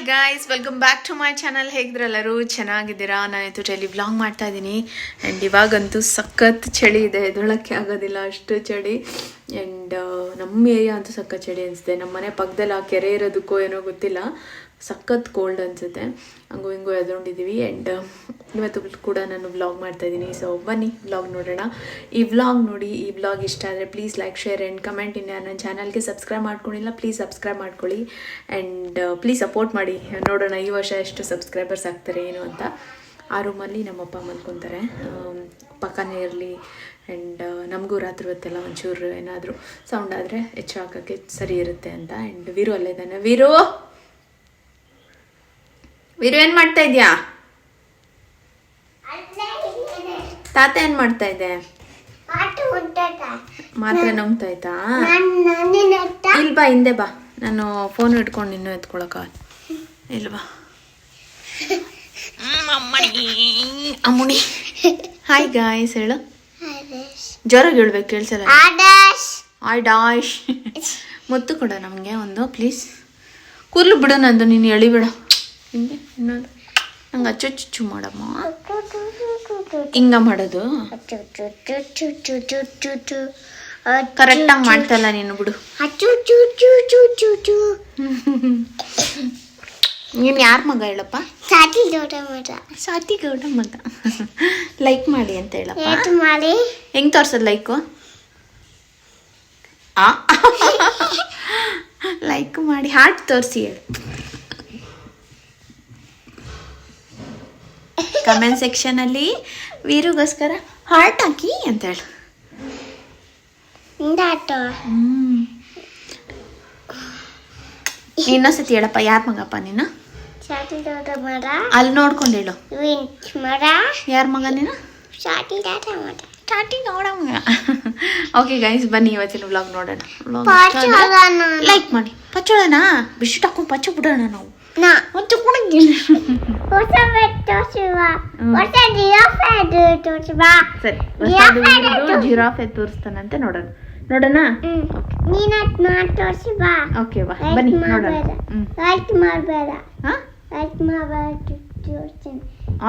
Hi guys, welcome back to my channel. ಹೇಗಿದ್ರೆಲ್ಲರೂ ಚೆನ್ನಾಗಿದ್ದೀರಾ? ನಾನಿತ್ತು daily vlog ಮಾಡ್ತಾ ಇದ್ದೀನಿ. ಆ್ಯಂಡ್ ಇವಾಗಂತೂ ಸಖತ್ ಚಳಿ ಇದೆ, ಎದೊಳಕ್ಕೆ ಆಗೋದಿಲ್ಲ, ಅಷ್ಟು ಚಳಿ. ಆ್ಯಂಡ್ ನಮ್ಮ ಏರಿಯಾ ಅಂತೂ ಸಖತ್ ಚಳಿ ಅನಿಸುತ್ತೆ. ನಮ್ಮ ಮನೆ ಪಕ್ಕದಲ್ಲಿ ಆ ಕೆರೆ ಇರೋದಕ್ಕೋ ಏನೋ ಗೊತ್ತಿಲ್ಲ, ಸಖತ್ ಕೋಲ್ಡ್ ಅನಿಸುತ್ತೆ. ಹಂಗೂ ಹಿಂಗೂ ಎದ್ಕೊಂಡಿದ್ದೀವಿ. ಆ್ಯಂಡ್ ಇವತ್ತು ಕೂಡ ನಾನು ವ್ಲಾಗ್ ಮಾಡ್ತಾಯಿದ್ದೀನಿ. ಸೊ ಬನ್ನಿ ವ್ಲಾಗ್ ನೋಡೋಣ. ಈ ವ್ಲಾಗ್ ನೋಡಿ, ಈ ವ್ಲಾಗ್ ಇಷ್ಟ ಆದರೆ please like, share and comment. ಇನ್ನು ನನ್ನ ಚಾನಲ್ಗೆ ಸಬ್ಸ್ಕ್ರೈಬ್ ಮಾಡ್ಕೊಂಡಿಲ್ಲ, ಪ್ಲೀಸ್ ಸಬ್ಸ್ಕ್ರೈಬ್ ಮಾಡ್ಕೊಳ್ಳಿ. ಆ್ಯಂಡ್ ಪ್ಲೀಸ್ ಸಪೋರ್ಟ್ ಮಾಡಿ. ನೋಡೋಣ ಈ ವರ್ಷ ಎಷ್ಟು ಸಬ್ಸ್ಕ್ರೈಬರ್ಸ್ ಆಗ್ತಾರೆ ಏನು ಅಂತ. ಆ ರೂಮಲ್ಲಿ ನಮ್ಮಪ್ಪ ಮಲ್ಕೊತಾರೆ, ಪಕ್ಕನೇ ಇರಲಿ. ಆ್ಯಂಡ್ ನಮಗೂ ರಾತ್ರಿ ಹೊತ್ತೆಲ್ಲ ಒಂಚೂರು ಏನಾದರೂ ಸೌಂಡ್ ಆದರೆ ಹೆಚ್ಚು ಹಾಕೋಕ್ಕೆ ಸರಿ ಇರುತ್ತೆ ಅಂತ. ಆ್ಯಂಡ್ ವೀರು ಅಲ್ಲೇ ಇದ್ದಾನೆ. ವೀರು ಏನು ಮಾಡ್ತಾ ಇದೆಯಾ? ತಾತ ಏನು ಮಾಡ್ತಾ ಇದೆ? ಮಾತ್ರ ನುಂಗ್ತಾಯ್ತಾ? ಇಲ್ಬಾ, ಹಿಂದೆ ಬಾ, ನಾನು ಫೋನ್ ಇಟ್ಕೊಂಡು ಇನ್ನೂ ಎತ್ಕೊಳಕ ಇಲ್ವಾ? ಅಮ್ಮುಣಿ ಹಾಯ್ ಗಾಯ್ಸ್ ಹೇಳು. ಜೋರಾಗಿ ಹೇಳ್ಬೇಕು, ಕೇಳಿಸಲ್ಲ. Hi dash. ಮುತ್ತು ಕೊಡ ನಮಗೆ ಒಂದು ಪ್ಲೀಸ್. ಕೂರ್ಲು ಬಿಡು ನಂದು, ನೀನು ಎಳಿಬೇಡ. ಹಿಂಗೆ ಇನ್ನೊಂದು ನಂಗೆ ಅಚ್ಚು ಮಾಡಮ್ಮ. ಹಿಂಗ ಮಾಡೋದು ಕರೆಕ್ಟಾಗಿ ಮಾಡ್ತಲ್ಲ ನೀನು, ಬಿಡು. ನೀನು ಯಾರ ಮಗ ಹೇಳಪ್ಪ? ಸಾತಿ ಗೌಡ ಮಗ. ಲೈಕ್ ಮಾಡಿ ಅಂತ ಹೇಳಪ್ಪ. ಹೆಂಗ್ ತೋರ್ಸೋದು ಲೈಕು? ಲೈಕ್ ಮಾಡಿ ಹಾರ್ಟ್ ತೋರಿಸಿ ಹೇಳು. ಕಮೆಂಟ್ ಸೆಕ್ಷನಲ್ಲಿ ವೀರುಗೋಸ್ಕರ ಹಾರ್ಟ್ ಹಾಕಿ ಅಂತ ಹೇಳು. ಇನ್ನೊಂದ್ಸತಿ ಹೇಳಪ್ಪ, ಯಾರ ಮಗಪ್ಪ ನೀನು? ಅಲ್ಲಿ ನೋಡ್ಕೊಂಡು ಹೇಳು. ಯಾರ ಮಗ ನೀನು? ಗೌಡ ಮಗ. ಓಕೆ ಗೈಸ್, ಬನ್ನಿ ಇವತ್ತಿನ ವ್ಲಾಗ್ ನೋಡೋಣ. ಲೈಕ್ ಮಾಡಿ. ಪಚ್ಚೋಳನಾ? ಬಿಸಿಟ್ಟು ಹಾಕೊಂಡು ಪಚ್ಚ ಬಿಡೋಣ ನಾವು. ಜಿರಾಫೆ ತೋರಿಸ್ತಾನಂತೆ, ನೋಡೋಣ. ಓಕೆ ಬಾ, ಬನ್ನಿ ನೋಡೋಣ.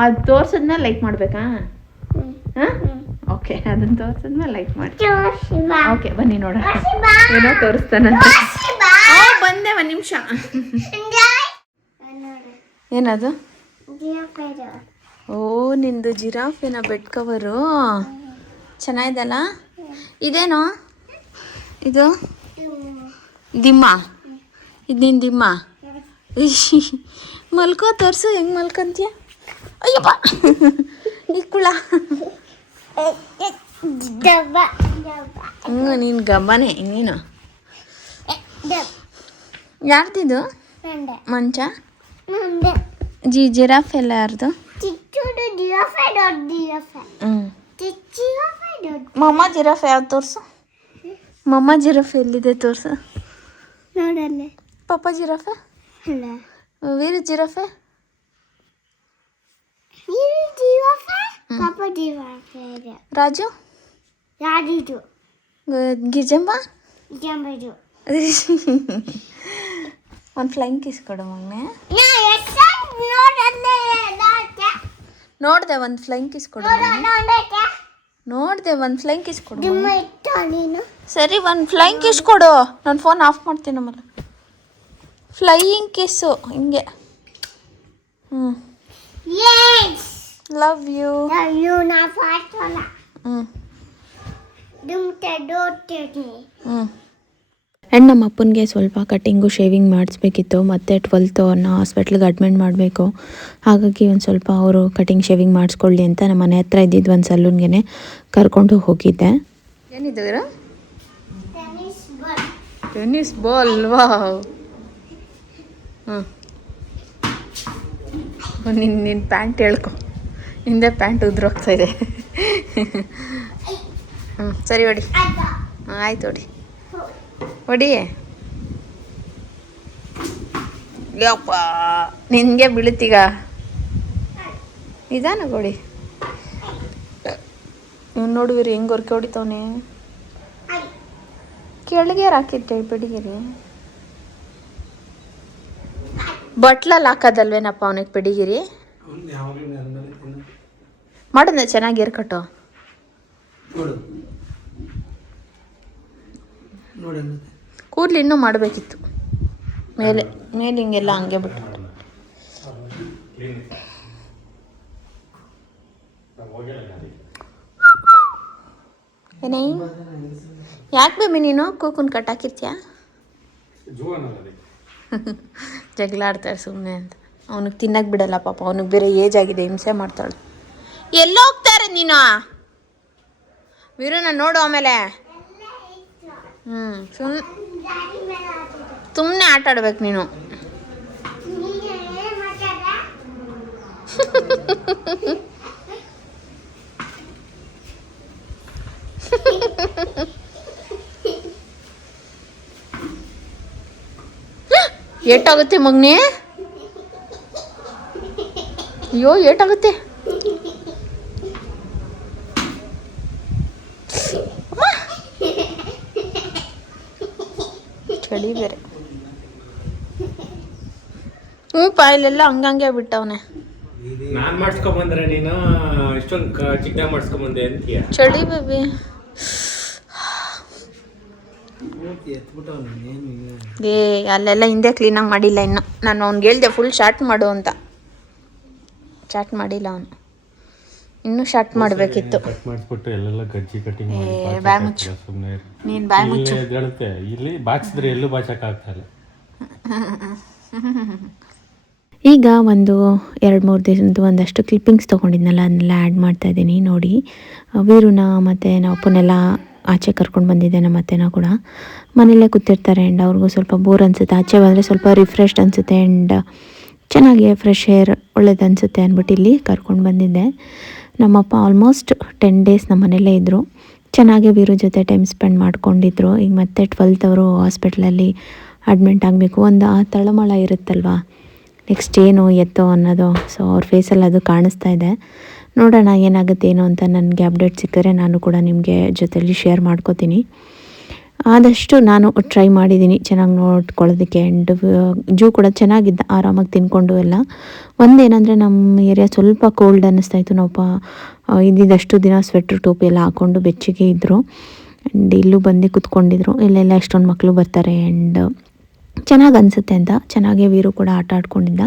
ಅದು ತೋರ್ಸದ್ಮೇಲೆ ಲೈಕ್ ಮಾಡ್ಬೇಕಾ? ಓಕೆ, ಅದನ್ನ ತೋರ್ಸದ್ಮೇಲೆ ಲೈಕ್ ಮಾಡಿ. ಓಕೆ ಬನ್ನಿ ನೋಡೋಣ ಏನೋ ತೋರಿಸ್ತಾನಂತೆ. ಬಂದೆ, ಒಂದು ನಿಮಿಷ. ಏನದು? ಓ, ನಿಂದು ಜಿರಾಫೆನ ಬೆಡ್ ಕವರು ಚೆನ್ನಾಗಿದೆಲ್ಲ. ಇದೇನೋ ಇದು? ದಿಮ್ಮ. ಇದು ನಿನ್ನ ದಿಮ್ಮ. ಮಲ್ಕೋ, ತೋರಿಸು ಹೆಂಗೆ ಮಲ್ಕೊಂತೀಯ. ಅಯ್ಯಪ್ಪ, ಈ ಕುಳ. ನೀನು ಗಬ್ಬನೇ ನೀನು. ಯಾರ್ದಿದು ಮಂಚ? ಜಿರಾಫೆ ಎಲ್ಲ ಯಾರ್ದು? ಮಮ್ಮ ಜಿರಾಫೆ ಯಾವ್ದು ತೋರಿಸು. ಮಮ್ಮ ಜಿರಾಫೆ ಎಲ್ಲಿದೆ ತೋರಿಸು. ಪಾಪ ಜಿರಾಫೆ? ವೀರು ಜಿರಾಫೆ? ರಾಜು? ಗಿಜಂಬ? ಒಂದು ಫ್ಲೈಂಗ್ ಕಿಸ್ ಕೊಡು ಮಗನೆ. ನೋಡ್ದೆ, ಒಂದು ಫ್ಲೈಂಗ್ ಕಿಸ್ ಕೊಡು. ನೋಡ್ದೆ, ಒಂದು ಫ್ಲೈಂಗ್ ಕಿಸ್ ಕೊಡು. ಸರಿ, ಒಂದು ಫ್ಲೈಂಗ್ ಕಿಸ್ ಕೊಡು. ನಾನು ಫೋನ್ ಆಫ್ ಮಾಡ್ತೀನಿ ಆಮೇಲೆ. ಫ್ಲೈಯಿಂಗ್ ಕಿಸ್ಸು ಹಿಂಗೆ. Love you. ಆ್ಯಂಡ್ ನಮ್ಮ ಅಪ್ಪನಿಗೆ ಸ್ವಲ್ಪ ಕಟ್ಟಿಂಗು ಶೇವಿಂಗ್ ಮಾಡಿಸ್ಬೇಕಿತ್ತು. ಮತ್ತು 12th ಅವ್ರನ್ನ ಹಾಸ್ಪಿಟ್ಲಿಗೆ ಅಡ್ಮಿಟ್ ಮಾಡಬೇಕು. ಹಾಗಾಗಿ ಒಂದು ಸ್ವಲ್ಪ ಅವರು ಕಟಿಂಗ್ ಶೇವಿಂಗ್ ಮಾಡಿಸ್ಕೊಳ್ಳಿ ಅಂತ ನಮ್ಮ ಮನೆ ಹತ್ರ ಇದ್ದಿದ್ದು ಒಂದು ಸಲೂನ್ಗೆ ಕರ್ಕೊಂಡು ಹೋಗಿದ್ದೆ. ಏನಿದು? Tennis ball. ವಾವ್. ನಿನ್ನ ಪ್ಯಾಂಟ್ ಹೇಳ್ಕೊ, ಹಿಂದೆ ಪ್ಯಾಂಟ್ ಉದ್ರೋಗ್ತಾ ಇದೆ. ಸರಿ ಹೊಡಿ. ಆಯ್ತು ಹೊಡಿ, ಹೊಡಿಯೇ. ಯಪ್ಪ, ನಿನಗೆ ಬೀಳುತ್ತೀಗ. ನಿಧಾನ ಕೊಡಿ. ಇವ್ನು ನೋಡುವಿರಿ ಹೆಂಗೆ ಹೊರಕೆ ಹೊಡಿತವನೆ. ಕೆಳಗೆ ಹಾಕಿದ್ದೆ ಬಿಡಿಗಿರಿ. ಬಟ್ಲಲ್ಲಿ ಹಾಕೋದಲ್ವೇನಪ್ಪ ಅವನಿಗೆ ಪೆಡಿಗಿರಿ ಮಾಡೋಣ ಚೆನ್ನಾಗಿ ಏರ್ ಕಟ್ಟು ಕೂದಲು ಇನ್ನೂ ಮಾಡಬೇಕಿತ್ತು ಮೇಲೆ ಮೇಲೆ ಹಿಂಗೆಲ್ಲ ಹಂಗೆ ಬಿಟ್ಟು ಏನೇ ಯಾಕೆ ಬೇಬಿ ನೀನು ಕೂಕುನ್ ಕಟ್ಟಾಕಿರ್ತೀಯ ಜಗಳ ಆಡ್ತಾಳೆ ಸುಮ್ಮನೆ ಅಂತ ಅವನಿಗೆ ತಿನ್ನಕ್ಕೆ ಬಿಡಲ್ಲ ಪಾಪ ಅವನಿಗೆ ಬೇರೆ ಏಜ್ ಆಗಿದೆ ಹಿಂಸೆ ಮಾಡ್ತಾಳೆ ಎಲ್ಲೋ ಹೋಗ್ತಾರೆ ನೀನು ವೀರನ ನೋಡು ಆಮೇಲೆ ಸುಮ್ಮನೆ ಆಟ ಆಡ್ಬೇಕು ನೀನು ಏಟಾಗುತ್ತೆ ಮಗ್ನೆ ಅಯ್ಯೋ ಏಟಾಗುತ್ತೆ ಚಳಿ ಬೇರೆ ಇಲ್ಲೆಲ್ಲ ಹಂಗಂಗೆ ಬಿಟ್ಟವನೆ ನಾನ್ ಮಾಡಿಸ್ಕೊಂಬಂದ್ರೆ ನೀನು ಇಷ್ಟೊಂದು ಚಿಕ್ಕ ಮಾಡಿಸ್ಕೊಂಬಂದೆ ಅಂತೀಯ ಚಳಿ ಬೇಬಿ ಏ ಅಲ್ಲೆಲ್ಲ ಹಿಂದೆ ಕ್ಲೀನಾಗಿ ಮಾಡಿಲ್ಲ ಇನ್ನು ನಾನು ಅವ್ನಿಗೆ ಹೇಳ್ದೆ ಫುಲ್ ಶಾರ್ಟ್ ಮಾಡು ಅಂತ ಶಾರ್ಟ್ ಮಾಡಿಲ್ಲ ಅವನು ಇನ್ನೂ ಶಾರ್ಟ್ ಮಾಡಬೇಕಿತ್ತು ಕಟ್ ಮಾಡಿಸ್ಬಿಟ್ಟು ಎಲ್ಲೆಲ್ಲ ಗಜ್ಜಿ ಕಟಿಂಗ್ ಮಾಡಿ ಬಾಯ್ ಮುಚ್ಚು ಸುಮ್ಮನೆ ನೀನು ಬಾಯ್ ಮುಚ್ಚು ಹೇಳುತ್ತೆ ಇಲ್ಲಿ ಬಾಚಿದ್ರೆ ಎಲ್ಲೂ ಬಾಚಕ್ ಆಗ್ತಾಯಿಲ್ಲ ಈಗ ಒಂದು 2-3 ದಿವಸದ ಒಂದಷ್ಟು ಕ್ಲಿಪ್ಪಿಂಗ್ಸ್ ತೊಗೊಂಡಿದ್ನಲ್ಲ ಅದನ್ನೆಲ್ಲ ಆ್ಯಡ್ ಮಾಡ್ತಾಯಿದ್ದೀನಿ ನೋಡಿ. ವೀರುನ ಮತ್ತು ನಾವು ಅಪ್ಪನೆಲ್ಲ ಆಚೆ ಕರ್ಕೊಂಡು ಬಂದಿದ್ದೆ ನಮ್ಮ ಅತ್ತೆನ ಕೂಡ. ಮನೆಯಲ್ಲೇ ಕೂತಿರ್ತಾರೆ ಆ್ಯಂಡ್ ಅವ್ರಿಗೂ ಸ್ವಲ್ಪ ಬೋರ್ ಅನಿಸುತ್ತೆ, ಆಚೆ ಬಂದರೆ ಸ್ವಲ್ಪ ರಿಫ್ರೆಶ್ಡ್ ಅನಿಸುತ್ತೆ ಆ್ಯಂಡ್ ಚೆನ್ನಾಗಿ ಫ್ರೆಶ್ ಏರ್ ಒಳ್ಳೇದು ಅನಿಸುತ್ತೆ ಅಂದ್ಬಿಟ್ಟು ಇಲ್ಲಿ ಕರ್ಕೊಂಡು ಬಂದಿದ್ದೆ. ನಮ್ಮಪ್ಪ ಆಲ್ಮೋಸ್ಟ್ 10 ಡೇಸ್ ನಮ್ಮ ಮನೆಯಲ್ಲೇ ಇದ್ದರು. ಚೆನ್ನಾಗಿ ವೀರು ಜೊತೆ ಟೈಮ್ ಸ್ಪೆಂಡ್ ಮಾಡ್ಕೊಂಡಿದ್ರು. ಈಗ ಮತ್ತೆ 12th ಅವರು ಹಾಸ್ಪಿಟ್ಲಲ್ಲಿ ಅಡ್ಮಿಂಟ್ ಆಗಬೇಕು. ಒಂದು ಆ ತಳಮಳ ಇರುತ್ತಲ್ವ, ನೆಕ್ಸ್ಟ್ ಏನು ಎತ್ತೋ ಅನ್ನೋದು. ಸೊ ಅವ್ರ ಫೇಸಲ್ಲಿ ಅದು ಕಾಣಿಸ್ತಾ ಇದೆ. ನೋಡೋಣ ಏನಾಗುತ್ತೆ ಏನು ಅಂತ. ನನಗೆ ಅಪ್ಡೇಟ್ ಸಿಕ್ಕರೆ ನಾನು ಕೂಡ ನಿಮಗೆ ಜೊತೆಯಲ್ಲಿ ಶೇರ್ ಮಾಡ್ಕೋತೀನಿ. ಆದಷ್ಟು ನಾನು ಟ್ರೈ ಮಾಡಿದ್ದೀನಿ ಚೆನ್ನಾಗಿ ನೋಡ್ಕೊಳ್ಳೋದಕ್ಕೆ. ಆ್ಯಂಡ್ ಜೂ ಕೂಡ ಚೆನ್ನಾಗಿದ್ದ, ಆರಾಮಾಗಿ ತಿನ್ಕೊಂಡು ಎಲ್ಲ. ಒಂದೇನಂದರೆ ನಮ್ಮ ಏರಿಯಾ ಸ್ವಲ್ಪ ಕೋಲ್ಡ್ ಅನ್ನಿಸ್ತಾಯಿತ್ತು. ನಾವು ಇದ್ದಿದ್ದಷ್ಟು ದಿನ ಸ್ವೆಟ್ರ್ ಟೋಪಿ ಎಲ್ಲ ಹಾಕ್ಕೊಂಡು ಬೆಚ್ಚಗೆ ಇದ್ದರು. ಆ್ಯಂಡ್ ಇಲ್ಲೂ ಬಂದು ಕೂತ್ಕೊಂಡಿದ್ರು. ಇಲ್ಲೆಲ್ಲ ಎಷ್ಟೊಂದು ಮಕ್ಕಳು ಬರ್ತಾರೆ ಆ್ಯಂಡ್ ಚೆನ್ನಾಗಿ ಅನಿಸುತ್ತೆ ಅಂತ ಚೆನ್ನಾಗೇ ವೀರು ಕೂಡ ಆಟ ಆಡ್ಕೊಂಡಿದ್ದ.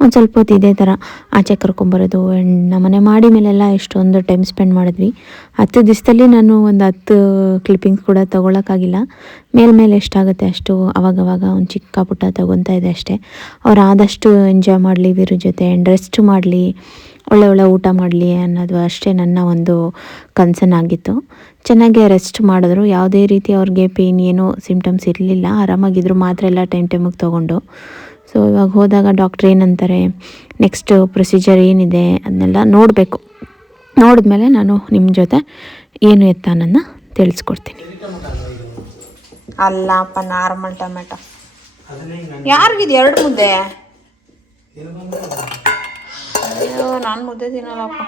ಒಂದು ಸ್ವಲ್ಪ ಹೊತ್ತು ಇದೇ ಥರ ಆಚೆ ಕರ್ಕೊಂಬರೋದು ಆ್ಯಂಡ್ ನಮ್ಮನೆ ಮಾಡಿ ಮೇಲೆಲ್ಲ ಎಷ್ಟೊಂದು ಟೈಮ್ ಸ್ಪೆಂಡ್ ಮಾಡಿದ್ವಿ. 10 ದಿವಸದಲ್ಲಿ ನಾನು ಒಂದು 10 ಕ್ಲಿಪ್ಪಿಂಗ್ಸ್ ಕೂಡ ತೊಗೊಳಕ್ಕಾಗಿಲ್ಲ. ಮೇಲೆ ಎಷ್ಟಾಗುತ್ತೆ ಅಷ್ಟು ಅವಾಗವಾಗ ಒಂದು ಚಿಕ್ಕ ಪುಟ್ಟ ತೊಗೊತಾ ಇದೆ ಅಷ್ಟೇ. ಅವ್ರು ಆದಷ್ಟು ಎಂಜಾಯ್ ಮಾಡಲಿ ವೀರು ಜೊತೆ ಆ್ಯಂಡ್ ರೆಸ್ಟ್ ಮಾಡಲಿ, ಒಳ್ಳೆ ಊಟ ಮಾಡಲಿ ಅನ್ನೋದು ಅಷ್ಟೇ ನನ್ನ ಒಂದು ಕನ್ಸರ್ನ್ ಆಗಿತ್ತು. ಚೆನ್ನಾಗೇ ರೆಸ್ಟ್ ಮಾಡಿದ್ರು. ಯಾವುದೇ ರೀತಿ ಅವ್ರಿಗೆ ಪೇಯ್ನ್ ಏನೋ ಸಿಮ್ಟಮ್ಸ್ ಇರಲಿಲ್ಲ, ಆರಾಮಾಗಿದ್ರು. ಮಾತ್ರ ಎಲ್ಲ ಟೈಮಿಗೆ ತೊಗೊಂಡು. ಸೊ ಇವಾಗ ಹೋದಾಗ ಡಾಕ್ಟ್ರ್ ಏನಂತಾರೆ, ನೆಕ್ಸ್ಟ್ ಪ್ರೊಸೀಜರ್ ಏನಿದೆ ಅದನ್ನೆಲ್ಲ ನೋಡಬೇಕು. ನೋಡಿದ್ಮೇಲೆ ನಾನು ನಿಮ್ಮ ಜೊತೆ ಏನು ಎತ್ತ ಅನ್ನೋದನ್ನ ತಿಳಿಸ್ಕೊಡ್ತೀನಿ. ಅಲ್ಲಪ್ಪ ನಾರ್ಮಲ್ ಟೊಮೆಟೊ ಯಾರಿಗಿದೆ 2 ಮುದ್ದೆ? ಅಯ್ಯೋ ನಾನು ಮುದ್ದೆ ತಿನ್ನಲ್ಲಪ್ಪ.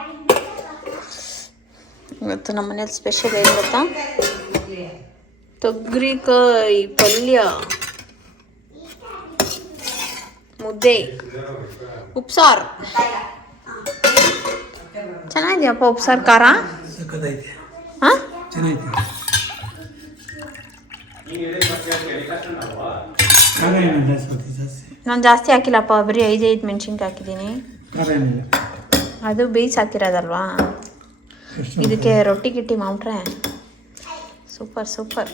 ಇವತ್ತು ನಮ್ಮ ಮನೇಲಿ ಸ್ಪೆಷಲ್ ಏನು ಗೊತ್ತಾ, ತೊಗರಿಕಾಯಿ ಪಲ್ಯ, ಮುದ್ದೆ, ಉಪ್ಸಾರು. ಚೆನ್ನಾಗಿದೆಯಪ್ಪ ಉಪ್ಸಾರು ಖಾರ? ಹಾಂ ನಾನು ಜಾಸ್ತಿ ಹಾಕಿಲ್ಲಪ್ಪ, ಬರೀ 5 ಮೆಣಸಿನ್ಕಾಯಿ ಹಾಕಿದ್ದೀನಿ. ಅದು ಬೇಯಿಸಿ ಹಾಕಿರೋದಲ್ವಾ, ಇದಕ್ಕೆ ರೊಟ್ಟಿ ಗಿಟ್ಟಿ ಮಾಡ್ರೆ ಸೂಪರ್.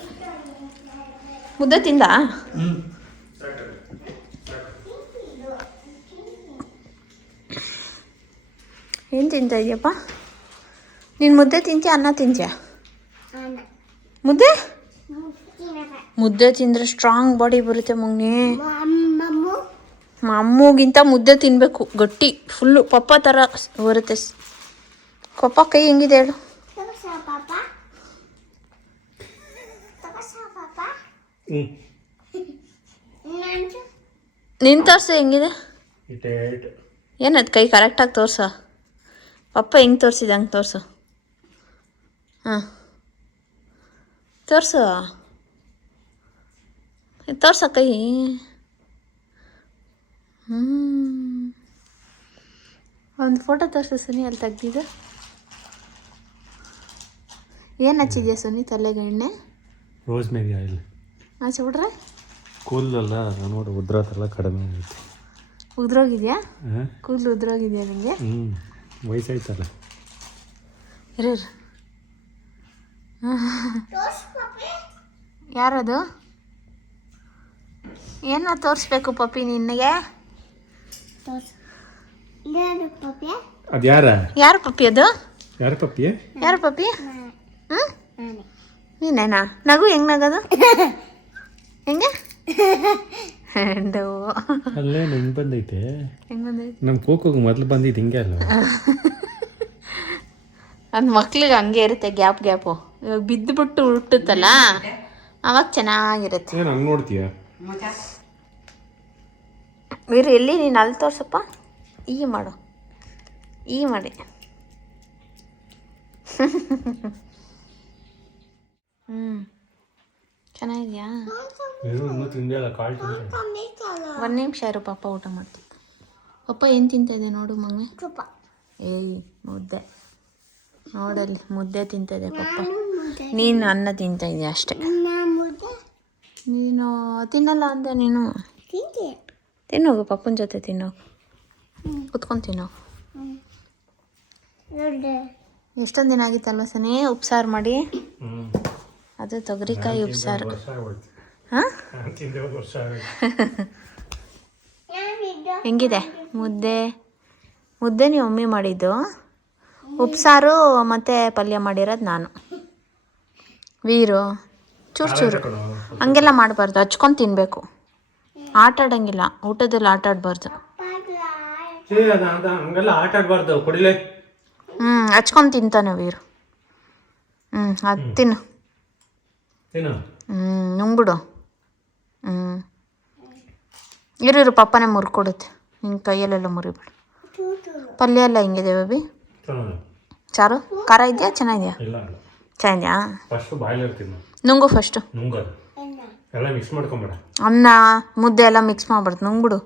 ಮುದ್ದೆ ತಿಂದ? ಏನು ತಿಂತ ಇದೆಯಪ್ಪ ನೀನು? ಮುದ್ದೆ ತಿಂತೀಯ ಅನ್ನ ತಿಂತೀಯ? ಮುದ್ದೆ ತಿಂದರೆ ಸ್ಟ್ರಾಂಗ್ ಬಾಡಿ ಬರುತ್ತೆ ಮಗನೇ. ಅಮ್ಮಗಿಂತ ಮುದ್ದೆ ತಿನ್ನಬೇಕು, ಗಟ್ಟಿ ಫುಲ್ಲು ಪಪ್ಪ ಥರ ಬರುತ್ತೆ. ಪಪ್ಪ ಕೈ ಹೆಂಗಿದೆ ಹೇಳು? ನಿನ್ನ ತೋರ್ಸ ಹೆಂಗಿದೆ? ಏನದು ಕೈ ಕರೆಕ್ಟಾಗಿ ತೋರ್ಸ. ಪಪ್ಪ ಹೆಂಗೆ ತೋರಿಸಿದೆ ಹಂಗೆ ತೋರಿಸು. ಹಾಂ ತೋರ್ಸ ಕೈ. ಒಂದು ಫೋಟೋ ತೋರಿಸು ಸುನಿ, ಅಲ್ಲಿ ತೆಗ್ದಿದ್ದು. ಏನು ಹಚ್ಚಿದ್ಯಾ ಸುನಿ ತಲೆಗೆ ಎಣ್ಣೆ? ರೋಸ್ ಮೇರಿ ಆಯಿಲ್. ಆಚೆ ಬಿಡ್ರೆ ಕೂದಲೆಲ್ಲ ನೋಡು ಉದ್ರಾತೆಲ್ಲ ಕಡಿಮೆ ಆಗೈತೆ. ಉದ್ರೋಗಿದ್ಯಾ? ಕೂದಲು ಉದ್ರೋಗಿದ್ಯಾ ನಿಮಗೆ? ವಯಸ್ಸಾಯ್ತಲ್ಲ. ಇರು ಯಾರದು? ಏನೋ ತೋರಿಸ್ಬೇಕು ಪಪ್ಪಿ ನಿನಗೆ. ಅದು ಯಾರು ಪಪ್ಪಿ ಅದು? ಯಾರು ಪಪ್ಪಿ? ಯಾರು ಪಪ್ಪಿ? ನೀನೇನಾ? ನಗು ಹೆಂಗ್ ನಗೋದು? ಹೆಂಗೆ? ಅಲ್ಲೇ ನಂಗೆ ಬಂದೈತೆ. ಹೆಂಗ್ ಬಂದೈತೆ? ನಮ್ಮ ಕೋಕೋಗೆ ಮೊದಲು ಬಂದಿದ್ದು ಹಿಂಗೆ ಅಲ್ಲ. ಅದು ಮಕ್ಳಿಗೆ ಹಂಗೆ ಇರುತ್ತೆ, ಗ್ಯಾಪು. ಇವಾಗ ಬಿದ್ದುಬಿಟ್ಟು ಹುಟ್ಟುತ್ತಲ್ಲ ಅವಾಗ ಚೆನ್ನಾಗಿರುತ್ತೆ. ಏನು ಹಂಗೆ ನೋಡ್ತೀಯ? ವೀರು ಎಲ್ಲಿ? ನೀನು ಅಲ್ಲಿ ತೋರ್ಸಪ್ಪ. ಈ ಮಾಡು, ಈ ಮಾಡಿ. ಚೆನ್ನಾಗಿದೆಯಾ? ಒಂದು ನಿಮಿಷ ಇರು, ಪಾಪ ಊಟ ಮಾಡ್ತೀನಿ. ಪಪ್ಪ ಏನು ತಿಂತಾಯಿದೆ ನೋಡು ಮಗನೇ. ಏಯ್ ಮುದ್ದೆ ನೋಡಲ್ಲಿ, ಮುದ್ದೆ ತಿಂತಾಯಿದೆ ಪಪ್ಪ. ನೀನು ಅನ್ನ ತಿಂತಾಯಿದ್ಯಾ ಅಷ್ಟೇ. ನೀನು ತಿನ್ನಲ್ಲ ಅಂದೆ. ನೀನು ತಿನ್ನೋಗು, ಪಪ್ಪನ ಜೊತೆ ತಿನ್ನೋಗು, ಕುತ್ಕೊಂಡು ತಿನ್ನೋಗು. ಎಷ್ಟೊಂದು ದಿನ ಆಗಿತ್ತಲ್ವ ಸನಿ ಉಪ್ಸಾರು ಮಾಡಿ? ಅದು ತೊಗರಿಕಾಯಿ ಉಪ್ಸಾರು. ಹಾಂ, ಹೆಂಗಿದೆ ಮುದ್ದೆ ನೀವು ಮಮ್ಮಿ ಮಾಡಿದ್ದು, ಉಪ್ಸಾರು ಮತ್ತು ಪಲ್ಯ ಮಾಡಿರೋದು ನಾನು. ವೀರು ಚೂರು ಹಂಗೆಲ್ಲ ಮಾಡಬಾರ್ದು, ಹಚ್ಕೊಂಡು ತಿನ್ನಬೇಕು. ಆಟ ಆಡೋಂಗಿಲ್ಲ, ಊಟದಲ್ಲಿ ಆಟ ಆಡಬಾರ್ದು. ಹಚ್ಕೊಂಡು ತಿಂತಾನೆ ವೀರು. ಅದು ತಿನ್ನು. ನುಂಗ್ಬಿಡು. ಇರು ಪಪ್ಪನೇ ಮುರ್ಕೊಡುತ್ತೆ, ನಿನ್ನ ಕೈಯಲ್ಲೆಲ್ಲ ಮುರಿಬಿಡು. ಪಲ್ಯ ಎಲ್ಲ ಹೆಂಗಿದೆ ಬೇಬಿ? ಚಾರು ಖಾರ ಇದೆಯಾ? ಚೆನ್ನಾಗಿದೆಯಾ? ಚೆನ್ನಾಗಿದೆಯಾ? ನುಂಗು ಫಸ್ಟು. ಅನ್ನ ಮುದ್ದೆ ಎಲ್ಲ ಮಿಕ್ಸ್ ಮಾಡ್ಬಾರ್ದು, ನುಂಗ್ಬಿಡು.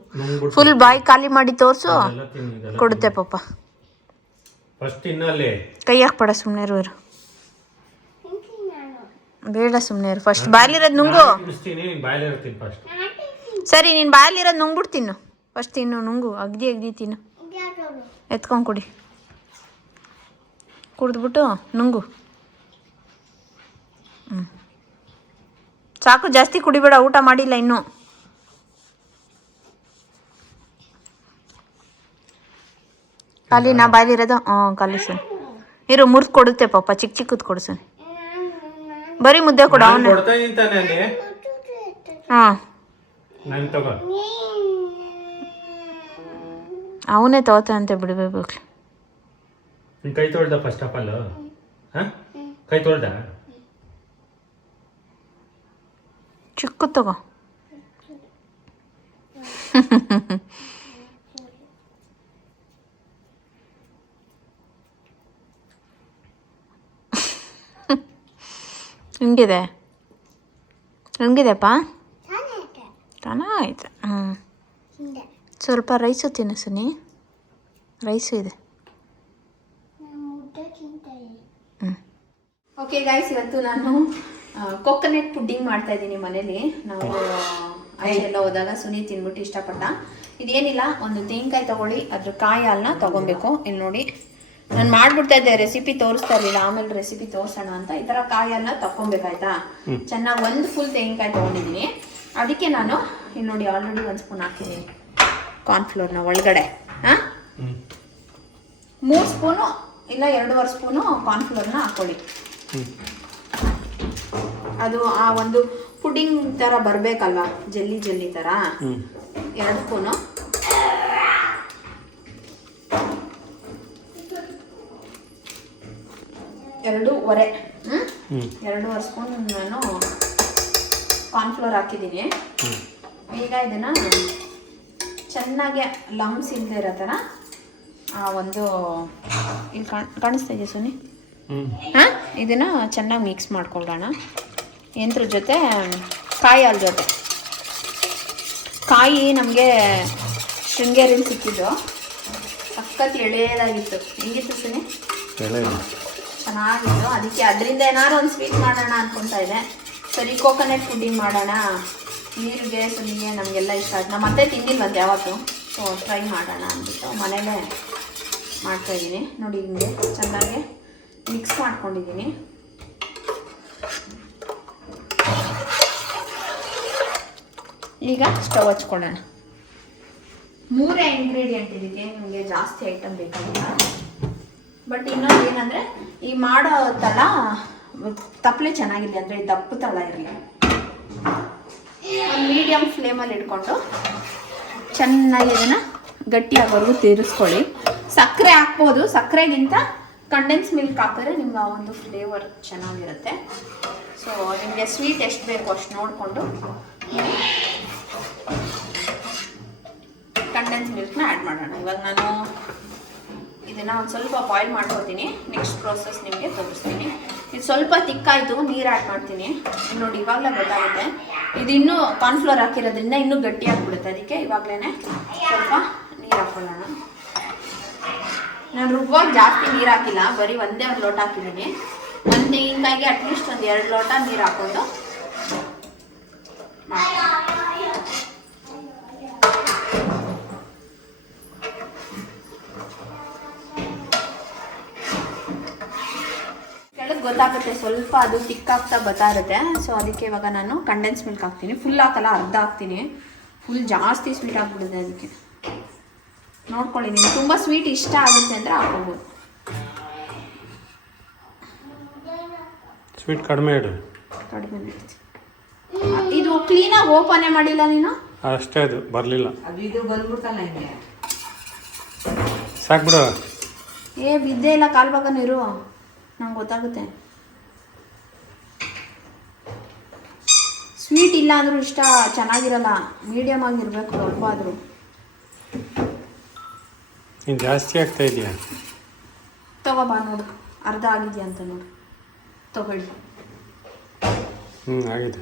ಫುಲ್ ಬಾಯಿ ಖಾಲಿ ಮಾಡಿ ತೋರಿಸು, ಕೊಡುತ್ತೆ ಪಪ್ಪ. ಕೈ ಹಾಕ್ಬೇಡ, ಸುಮ್ಮನೆ ಇರು. ಬೇಡ ಸುಮ್ಮನೆ ಇರು. ಫಸ್ಟ್ ಬಾಯಲ್ಲಿರೋದು ನುಂಗು. ಸರಿ, ನೀನು ಬಾಯಲ್ಲಿರೋದು ನುಂಗ್ಬಿಟ್ಟು ತಿನ್ನು. ಫಸ್ಟ್ ತಿನ್ನು, ನುಂಗು. ಅಗ್ದಿ ತಿನ್ನು. ಎತ್ಕೊಂಡು ಕುಡಿ. ಕುಡಿದ್ಬಿಟ್ಟು ನುಂಗು. ಸಾಕು, ಜಾಸ್ತಿ ಕುಡಿಬೇಡ, ಊಟ ಮಾಡಿಲ್ಲ ಇನ್ನೂ. ಖಾಲಿ ನಾ ಬಾಯಲ್ಲಿರೋದು? ಖಾಲಿ ಸರ್. ಇರು, ಮುರ್ದು ಕೊಡುತ್ತೆ ಪಾಪ, ಚಿಕ್ಕದು ಕೊಡು ಸರ್. ಬರೀ ಮುದ್ದೆ ಕೊಡು ಅವನು. ಹಾಂ, ಅವನೇ ತಗೋತಾನಂತೆ, ಬಿಡಬೇಕು. ಕೈ ತೊಳ್ದ ಫಸ್ಟ್ ಆಫ್ ಆಲ್? ಕೈ ತೊಳ್ದ? ಚಿಕ್ಕದು ತಗೋ. ಹೆಂಗಿದೆಪ್ಪ? ಚೆನ್ನಾಗೈತೆ. ಸ್ವಲ್ಪ ರೈಸು ತಿನ್ನು ಸುನಿ, ರೈಸು ಇದೆ. ಓಕೆ ಗೈಸ್, ಇವತ್ತು ನಾನು ಕೊಕೊನಟ್ ಪುಡ್ಡಿಂಗ್ ಮಾಡ್ತಾ ಇದ್ದೀನಿ ಮನೇಲಿ. ನಾವು ಎಲ್ಲ ಹೋದಾಗ ಸುನಿ ತಿನ್ಬಿಟ್ಟು ಇಷ್ಟಪಟ್ಟ. ಇದೇನಿಲ್ಲ, ಒಂದು ತೆಂಗಿನಕಾಯಿ ತಗೊಳ್ಳಿ, ಅದ್ರ ಕಾಯಿ ಹಾಲನ್ನ ತಗೊಬೇಕು. ಇಲ್ಲಿ ನೋಡಿ, ನಾನು ಮಾಡ್ಬಿಡ್ತಾ ಇದ್ದೆ, ರೆಸಿಪಿ ತೋರಿಸ್ತಾ ಇರಲಿಲ್ಲ, ಆಮೇಲೆ ರೆಸಿಪಿ ತೋರಿಸೋಣ ಅಂತ. ಈ ಥರ ಕಾಯಿ ಹಾಲನ್ನ ತಗೊಬೇಕಾಯ್ತಾ. ಚೆನ್ನಾಗಿ ಒಂದು ಫುಲ್ ತೆಂಗಿನಕಾಯಿ ತೊಗೊಂಡಿದ್ದೀನಿ. ಅದಕ್ಕೆ ನಾನು ಇಲ್ಲಿ ನೋಡಿ ಆಲ್ರೆಡಿ 1 ಸ್ಪೂನ್ ಹಾಕಿದ್ದೀನಿ ಕಾರ್ನ್ಫ್ಲೋರ್ನ ಒಳಗಡೆ. 3 ಸ್ಪೂನು ಇಲ್ಲ 2.5 ಸ್ಪೂನು ಕಾರ್ನ್ಫ್ಲೋರ್ನ ಹಾಕೊಳ್ಳಿ. ಅದು ಆ ಒಂದು ಪುಡಿಂಗ್ ಥರ ಬರಬೇಕಲ್ವಾ, ಜೆಲ್ಲಿ ಥರ. 2 ಸ್ಪೂನು. 2.5 ಸ್ಪೂನ್ ನಾನು ಕಾರ್ನ್ಫ್ಲೋರ್ ಹಾಕಿದ್ದೀನಿ. ಈಗ ಇದನ್ನು ಚೆನ್ನಾಗಿ ಲಮ್ಸ್ ಇಲ್ಲದೆ ಇರೋ ಥರ ಒಂದು ಇಲ್ಲಿ ಕಾಣಿಸ್ತಾ ಇದೆಯಾ ಸುನಿ? ಇದನ್ನು ಚೆನ್ನಾಗಿ ಮಿಕ್ಸ್ ಮಾಡ್ಕೊಳ್ಳೋಣ. ಎಂದ್ರ ಜೊತೆ? ಕಾಯಿ ಹಾಲು ಜೊತೆ. ಕಾಯಿ ನಮಗೆ ಶೃಂಗೇರಿಯಲ್ಲಿ ಸಿಕ್ಕಿದ್ದು ಸಖತ್ ಎಳೆಯದಾಗಿತ್ತು. ಹೆಂಗಿತ್ತು ಸುನಿ? ಚೆನ್ನಾಗಿತ್ತು. ಅದಕ್ಕೆ ಅದರಿಂದ ಏನಾದ್ರು ಒಂದು ಸ್ವೀಟ್ ಮಾಡೋಣ ಅಂದ್ಕೊತಾ ಇದೆ. ಸರಿ ಕೋಕೋನಟ್ ಪುಡ್ಡಿಂಗ್ ಮಾಡೋಣ, ನೀರಿಗೆ ಸುನಿಗೆ ನಮಗೆಲ್ಲ ಇಷ್ಟ ಆಯ್ತು. ನಮ್ಮ ಅತ್ತೆ ತಿಂದಿಲ್ವಂತೆ ಯಾವತ್ತು, ಸೊ ಟ್ರೈ ಮಾಡೋಣ ಅಂದ್ಬಿಟ್ಟು ಮನೇಲೇ ಮಾಡ್ತಾಯಿದ್ದೀನಿ. ನೋಡಿ ಹಿಂಗೆ ಚೆನ್ನಾಗಿ ಮಿಕ್ಸ್ ಮಾಡ್ಕೊಂಡಿದ್ದೀನಿ. ಈಗ ಸ್ಟವ್ ಹಚ್ಕೊಳ್ಳೋಣ. 3 ಇಂಗ್ರೀಡಿಯೆಂಟ್ ಇದಕ್ಕೆ, ನಿಮಗೆ ಜಾಸ್ತಿ ಐಟಮ್ ಬೇಕಾಗಿಲ್ಲ. ಬಟ್ ಇನ್ನೊಂದು ಏನಂದರೆ ಈ ಮಾಡೋ ತಳ ತಪ್ಪಲೆ ಚೆನ್ನಾಗಿದೆ, ಅಂದರೆ ದಪ್ಪ ತಳ ಇರಲಿ. ಒಂದು ಮೀಡಿಯಮ್ ಫ್ಲೇಮಲ್ಲಿ ಇಟ್ಕೊಂಡು ಚೆನ್ನಾಗಿ ಅದನ್ನು ಗಟ್ಟಿಯಾಗೋವರೆಗೂ ತಿರ್ಸ್ಕೊಳ್ಳಿ. ಸಕ್ಕರೆ ಹಾಕ್ಬೋದು, ಸಕ್ಕರೆಗಿಂತ ಕಂಡೆನ್ಸ್ ಮಿಲ್ಕ್ ಹಾಕಿದ್ರೆ ನಿಮ್ಗೆ ಆ ಒಂದು ಫ್ಲೇವರ್ ಚೆನ್ನಾಗಿರುತ್ತೆ. ಸೊ ನಿಮಗೆ ಸ್ವೀಟ್ ಎಷ್ಟು ಬೇಕು ಅಷ್ಟು ನೋಡಿಕೊಂಡು ಕಂಡೆನ್ಸ್ ಮಿಲ್ಕ್ನ ಆ್ಯಡ್ ಮಾಡೋಣ. ಇವಾಗ ನಾನು ಇದನ್ನು ಒಂದು ಸ್ವಲ್ಪ ಬಾಯ್ಲ್ ಮಾಡ್ಕೊತೀನಿ. ನೆಕ್ಸ್ಟ್ ಪ್ರೋಸೆಸ್ ನಿಮಗೆ ತೋರಿಸ್ತೀನಿ. ಇದು ಸ್ವಲ್ಪ ತಿಕ್ಕಾಯಿತು, ನೀರು ಆ್ಯಡ್ ಮಾಡ್ತೀನಿ. ನೋಡಿ ಇವಾಗಲೇ ಗೊತ್ತಾಗುತ್ತೆ. ಇದು ಇನ್ನೂ ಕಾರ್ನ್ಫ್ಲೋರ್ ಹಾಕಿರೋದ್ರಿಂದ ಇನ್ನೂ ಗಟ್ಟಿ ಆಗಿಬಿಡುತ್ತೆ. ಅದಕ್ಕೆ ಇವಾಗಲೇ ಸ್ವಲ್ಪ ನೀರು ಹಾಕ್ಕೊಳ್ಳೋಣ. ನಾನು ರುಬ್ಬಾಗ ಜಾಸ್ತಿ ನೀರು ಹಾಕಿಲ್ಲ, ಬರೀ ಒಂದೇ ಒಂದು ಲೋಟ ಹಾಕಿದ್ದೀನಿ. ಒಂದು ತೆಂಗಿನಕಾಯಿಗೆ ಅಟ್ಲೀಸ್ಟ್ ಒಂದು 2 ಲೋಟ ನೀರು ಹಾಕ್ಕೊಂಡು ಕೆಳಗೆ ಗೊತ್ತಾಗುತ್ತೆ, ಸ್ವಲ್ಪ ಅದು ತಿಕ್ಕಾಗ್ತಾ ಬರ್ತಾ ಇರುತ್ತೆ. ಸೊ ಅದಕ್ಕೆ ಇವಾಗ ನಾನು ಕಂಡೆನ್ಸ್ ಮಿಲ್ಕ್ ಹಾಕ್ತೀನಿ. ಫುಲ್ ಹಾಕಲ್ಲ, ಅರ್ಧ ಹಾಕ್ತೀನಿ. ಫುಲ್ ಜಾಸ್ತಿ ಸ್ವೀಟ್ ಆಗಿಬಿಡುತ್ತೆ. ಅದಕ್ಕೆ ನೋಡ್ಕೊಳ್ಳಿ, ನಿಮ್ಗೆ ತುಂಬ ಸ್ವೀಟ್ ಇಷ್ಟ ಆಗುತ್ತೆ ಅಂದರೆ ಹಾಕೋಬೋದು. ಸ್ವೀಟ್ ಕಡಿಮೆ ಇಡು. ಕಡಿಮೆ ಇದು ಕ್ಲೀನಾಗಿ ಓಪನೇ ಮಾಡಿಲ್ಲ ನೀನು? ಅಷ್ಟೇ, ಅದು ಬರಲಿಲ್ಲ. ಇದು ಬಂದ್ಬಿಡ್ತಲ್ಲ ಹಿಂಗೆ. ಸಾಕ್ಬಿಡು. ಬಿದ್ದೇ ಇಲ್ಲ, ಕಾಲು ಭಾಗನೂ ಇರು, ನಂಗೆ ಗೊತ್ತಾಗುತ್ತೆ. ಸ್ವೀಟ್ ಇಲ್ಲ ಅಂದರೂ ಇಷ್ಟ ಚೆನ್ನಾಗಿರಲ್ಲ, ಮೀಡಿಯಮ್ ಆಗಿರ್ಬೇಕು ಸ್ವಲ್ಪ ಆದರೂ. ನೀನು ಜಾಸ್ತಿ ಆಗ್ತಾ ಇದೆಯಾ? ತಗೋಬಾ ನೋಡು, ಅರ್ಧ ಆಗಿದೆಯಾ ಅಂತ ನೋಡು, ತಗೊಳ್ಳಿ. ಆಗಿದೆ.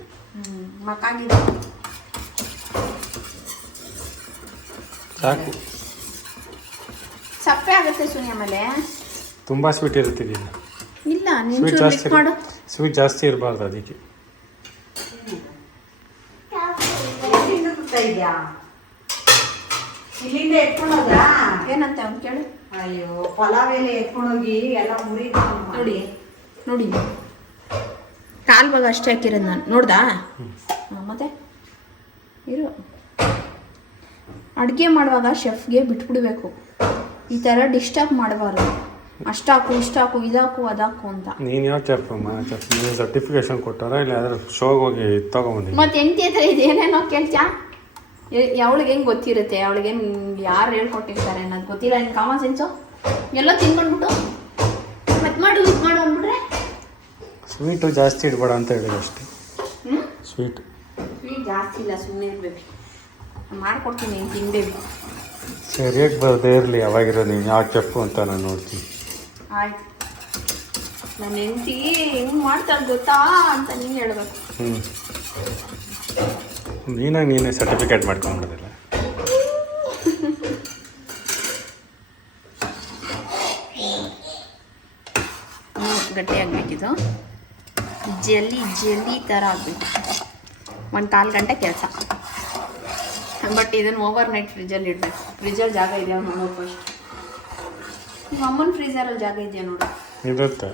ಮಕ್ಕಾಗಿದೆ, ಸಾಕು. ಸಪ್ಪೆ ಆಗುತ್ತೆ ಸುನಿ. ಆಮೇಲೆ ತುಂಬ ಸ್ವೀಟ್ ಇರುತ್ತಿದೆಯಾ? ಇಲ್ಲ, ನೀನು ಮಿಕ್ಸ್ ಮಾಡು. ಸ್ವೀಟ್ ಜಾಸ್ತಿ ಇರಬಾರ್ದು, ಅದಕ್ಕೆ. ಇಲ್ಲಿಂದ ಎತ್ಕೊಂಡೋದ್ರಾ? ಏನಂತೆ ಅವ್ನು ಕೇಳು. ಅಯ್ಯೋ, ಪಲಾವೆಲೆ ಎತ್ಕೊಂಡೋಗಿ ಎಲ್ಲ ಮುರಿ ನೋಡಿ ನೋಡಿ, ಕಾಲು ಭಾಗ ಅಷ್ಟೇ ಹಾಕಿರೋದು ನಾನು, ನೋಡ್ದಾ? ಮತ್ತೆ ಇರು, ಅಡುಗೆ ಮಾಡುವಾಗ ಶೆಫ್ಗೆ ಬಿಟ್ಬಿಡ್ಬೇಕು. ಈ ಥರ ಡಿಸ್ಟರ್ಬ್ ಮಾಡಬಾರ್ದು. ಅಷ್ಟಾಕು ಇಷ್ಟಾಕು ಇದಾಕು ಅದಾಕು ಅಂತ. ನೀನು ಯಾವ ಚೆಫ್ ನೀನು ಸರ್ಟಿಫಿಕೇಶನ್ ಕೊಟ್ಟಾರ ಇಲ್ಲ ಯಾವ್ದಾರು ಶೋಗೆ ಹೋಗಿ ತೊಗೊಂಬಂದಿ? ಮತ್ತೆ ಎಂತ ಇದೇನೇನೋ ಕೇಳ್ತ್ಯಾ? ಅವಳಿಗೆ ಹೆಂಗೆ ಗೊತ್ತಿರುತ್ತೆ? ಅವಳಿಗೆ ಯಾರು ಹೇಳ್ಕೊಟ್ಟಿರ್ತಾರೆ ಅನ್ನೋದು ಗೊತ್ತಿಲ್ಲ. ನಿನ್ನ ಕಾಮನ್ ಸೆನ್ಸು ಎಲ್ಲ ತಿನ್ಕೊಂಡ್ಬಿಟ್ಟು ಮತ್ತೆ ಮಾಡು ಇದು ಮಾಡು ಅಂದ್ಬಿಟ್ರೆ. ಸ್ವೀಟು ಜಾಸ್ತಿ ಇಡಬೇಡ ಅಂತ ಹೇಳಿದೆ ಅಷ್ಟೇ. ಸ್ವೀಟ್ ಜಾಸ್ತಿ ಇಲ್ಲ, ಸುಮ್ಮನೆ ಇರಬೇಕು. ಮಾಡ್ಕೊಡ್ತೀನಿ, ನೀನು ತಿನ್ಬೇಕು. ಸರಿಯಾಗಿ ಬರದೇ ಇರಲಿ, ಯಾವಾಗಿರೋ ನೀನು ಯಾವ ಚೆಫು ಅಂತ ನಾನು ನೋಡ್ತೀನಿ. ಆಯ್ತು, ನನ್ನ ಹೆಂಡತಿ ಹೆಂಗೆ ಮಾಡ್ತಾಳೆ ಗೊತ್ತಾ ಅಂತ ನೀನು ಹೇಳ್ಬೇಕು. ನೀನೇ ಸರ್ಟಿಫಿಕೇಟ್ ಮಾಡ್ಕೊಂಡ್ಬಿಡೋದಿಲ್ಲ. ಗಟ್ಟಿ ಆಗಬೇಕಿದು, ಜಲ್ಲಿ ಥರ ಆಗಬೇಕು. 1/4 ಗಂಟೆ ಕೆಲಸ. ಬಟ್ ಇದನ್ನು ಓವರ್ ನೈಟ್ ಫ್ರಿಜ್ಜಲ್ಲಿ ಇಡಬೇಕು. ಫ್ರಿಜ್ಜಲ್ಲಿ ಜಾಗ ಇದೆಯಾ ನೋಡೋ ಫಸ್ಟ್. ನಿಮ್ಮ ಅಮ್ಮನ ಫ್ರೀಝರಲ್ಲಿ ಜಾಗ ಇದೆಯಾ ನೋಡು. ಇರುತ್ತೆ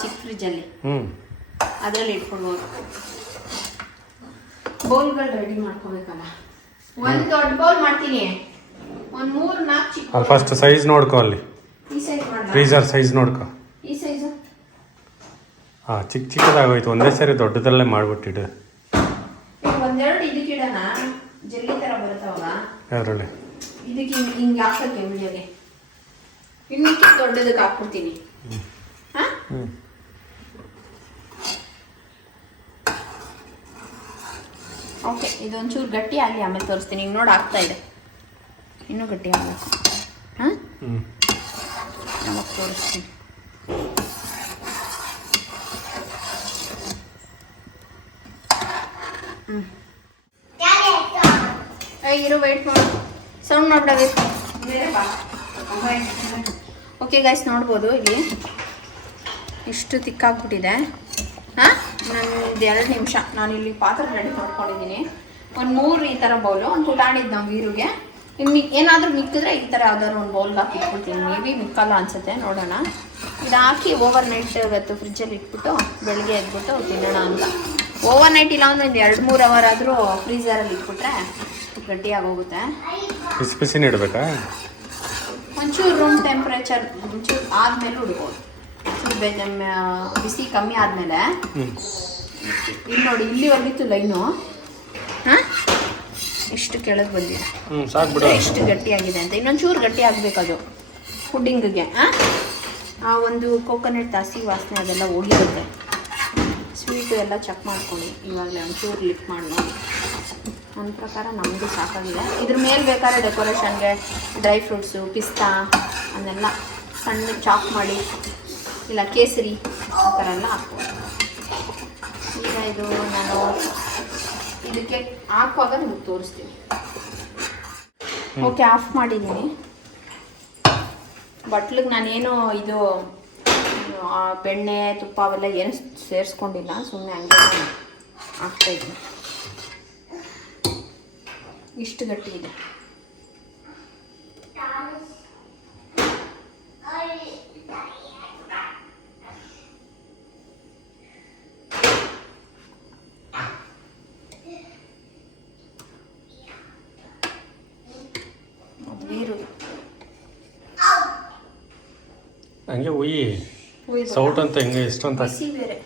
ಚಿಕ್ಕ ಫ್ರಿಜ್ಜಲ್ಲಿ, ಅದರಲ್ಲಿ ಇಟ್ಕೊಳ್ಬೋದು. ಬೌಲ್ಗಳು ರೆಡಿ ಮಾಡ್ಕೋಬೇಕಲ್ಲ. ಒಂದು ದೊಡ್ಡ ಬೌಲ್ ಮಾಡ್ತೀನಿ, ಒಂದು 3-4 ಚಿಕ್ಕ. ಅಲ್ಲಿ ಫಸ್ಟ್ ಸೈಜ್ ನೋಡ್ಕೊ, ಅಲ್ಲಿ ಈ ಸೈಜ್ ಮಾಡಿ, ಫ್ರೀಜರ್ ಸೈಜ್ ನೋಡ್ಕೊ. ಈ ಸೈಜು ಚಿಕ್ಕದಾಗೋಯ್ತು. ಒಂದೇ ಸರಿ ದೊಡ್ಡದಲ್ಲೇ ಮಾಡ್ಬಿಟ್ಟಿಡು. ಒಂದೆರಡು ಇದಕ್ಕೆ ಇಡೋಣ, ಜಲ್ಲಿ ಥರ ಬರುತ್ತವಲ್ಲ. ಯಾವ್ದ್ರಲ್ಲಿ? ಇದಕ್ಕೆ ಹಿಂಗೆ ಹಾಕೋಕ್ಕೆ ವಿಡಿಯೋಗೆ. ಇನ್ನಕ್ಕೆ ದೊಡ್ಡದಕ್ಕೆ ಹಾಕ್ಬಿಡ್ತೀನಿ. ಹಾಂ, ಓಕೆ. ಇದೊಂಚೂರು ಗಟ್ಟಿ ಆಗಲಿ, ಆಮೇಲೆ ತೋರಿಸ್ತೀನಿ. ಈಗ ನೋಡಿ ಆಗ್ತಾ ಇದೆ, ಇನ್ನೂ ಗಟ್ಟಿ ಆಗಬೇಕು. ಹಾಂ, ಯಾವಾಗ ತೋರಿಸ್ತೀನಿ. ಇರು, ವೆಯ್ಟ್ ಮಾಡು. ಸೌಂಡ್ ನೋಡ್ಬಿಡವೆ. ಓಕೆ ಗೈಸ್, ನೋಡ್ಬೋದು ಇಲ್ಲಿ ಇಷ್ಟು ತಿಕ್ಕಾಗ್ಬಿಟ್ಟಿದೆ. ಹಾಂ, ನಂದು 2 ನಿಮಿಷ ನಾನಿಲ್ಲಿ ಪಾತ್ರೆ ರೆಡಿ ಮಾಡ್ಕೊಂಡಿದ್ದೀನಿ. ಒಂದು 3 ಈ ಥರ ಬೌಲು, ಒಂದು ಪುಟಾಣಿದ್ದು ನಾವು ವೀರುಗೆ. ಇನ್ನು ಏನಾದರೂ ಮಿಕ್ಕಿದ್ರೆ ಈ ಥರ ಯಾವ್ದಾದ್ರು ಒಂದು ಬೌಲ್ಗೆ ಹಾಕಿ ಇಟ್ಬಿಡ್ತೀನಿ. ಮೇ ಬಿ ಮಿಕ್ಕಲ್ಲ ಅನಿಸುತ್ತೆ, ನೋಡೋಣ. ಇದು ಹಾಕಿ ಓವರ್ ನೈಟ್ ಇವತ್ತು ಫ್ರಿಜ್ಜಲ್ಲಿ ಇಟ್ಬಿಟ್ಟು ಬೆಳಗ್ಗೆ ಎದ್ಬಿಟ್ಟು ತಿನ್ನೋಣ ಅಂತ. ಓವರ್ ನೈಟ್ ಇಲ್ಲ ಒಂದು 2-3 ಅವರ್ ಆದರೂ ಫ್ರೀಝರಲ್ಲಿ ಇಟ್ಬಿಟ್ರೆ ಗಟ್ಟಿಯಾಗೋಗುತ್ತೆ. ಬಿಸಿ ಬಿಸಿನೇ ಇಡಬೇಕಾ? ಒಂಚೂರು ರೂಮ್ ಟೆಂಪ್ರೇಚರ್ ಒಂಚೂರು ಆದಮೇಲೆ ಹುಡ್ಬೋದು. ಬಿಸಿ ಕಮ್ಮಿ ಆದಮೇಲೆ ಇಲ್ಲಿ ನೋಡಿ, ಇಲ್ಲಿವರೆಗಿತ್ತು ಲೈನು. ಹಾಂ, ಎಷ್ಟು ಕೆಳಗೆ ಬಂದಿದೆ, ಎಷ್ಟು ಗಟ್ಟಿಯಾಗಿದೆ ಅಂತ. ಇನ್ನೊಂಚೂರು ಗಟ್ಟಿ ಆಗಬೇಕದು ಪುಡ್ಡಿಂಗಿಗೆ. ಆ ಒಂದು ಕೋಕೋನಟ್ ಹಸಿ ವಾಸನೆ ಅದೆಲ್ಲ ಹೋಗಿರುತ್ತೆ. ಸ್ವೀಟು ಎಲ್ಲ ಚೆಕ್ ಮಾಡ್ಕೊಂಡು ಇವಾಗಲೇ ಒಂಚೂರು ಲಿಫ್ಟ್ ಮಾಡಿ ನೋಡಿ. ನನ್ನ ಪ್ರಕಾರ ನಮಗೂ ಸಾಕಾಗಿದೆ. ಇದ್ರ ಮೇಲೆ ಬೇಕಾದ್ರೆ ಡೆಕೋರೇಷನ್ಗೆ ಡ್ರೈ ಫ್ರೂಟ್ಸು, ಪಿಸ್ತಾ ಅದನ್ನೆಲ್ಲ ಸಣ್ಣ ಚಾಪ್ ಮಾಡಿ, ಇಲ್ಲ ಕೇಸರಿ ಆ ಥರ ಎಲ್ಲ ಹಾಕ್ಬೋದು. ಈಗ ಇದು ನಾನು ಇದಕ್ಕೆ ಹಾಕುವಾಗ ನಿಮ್ಗೆ ತೋರಿಸ್ತೀನಿ. ಓಕೆ, ಆಫ್ ಮಾಡಿದ್ದೀನಿ. ಬಟ್ಲಿಗೆ ನಾನೇನು ಇದು ಬೆಣ್ಣೆ ತುಪ್ಪ ಅವೆಲ್ಲ ಏನು ಸೇರಿಸ್ಕೊಂಡಿಲ್ಲ, ಸುಮ್ಮನೆ ಹಂಗೆ ಹಾಕ್ತಾಯಿದ್ದೀನಿ. ಇಷ್ಟು ಗಟ್ಟಿ ಇದೆ. ಹಂಗೆ ಉಯ್ಯಿ ಸೌಟ್ ಅಂತ ಹೆಂಗೆ ಎಷ್ಟು ಅಂತ ಬೇರೆ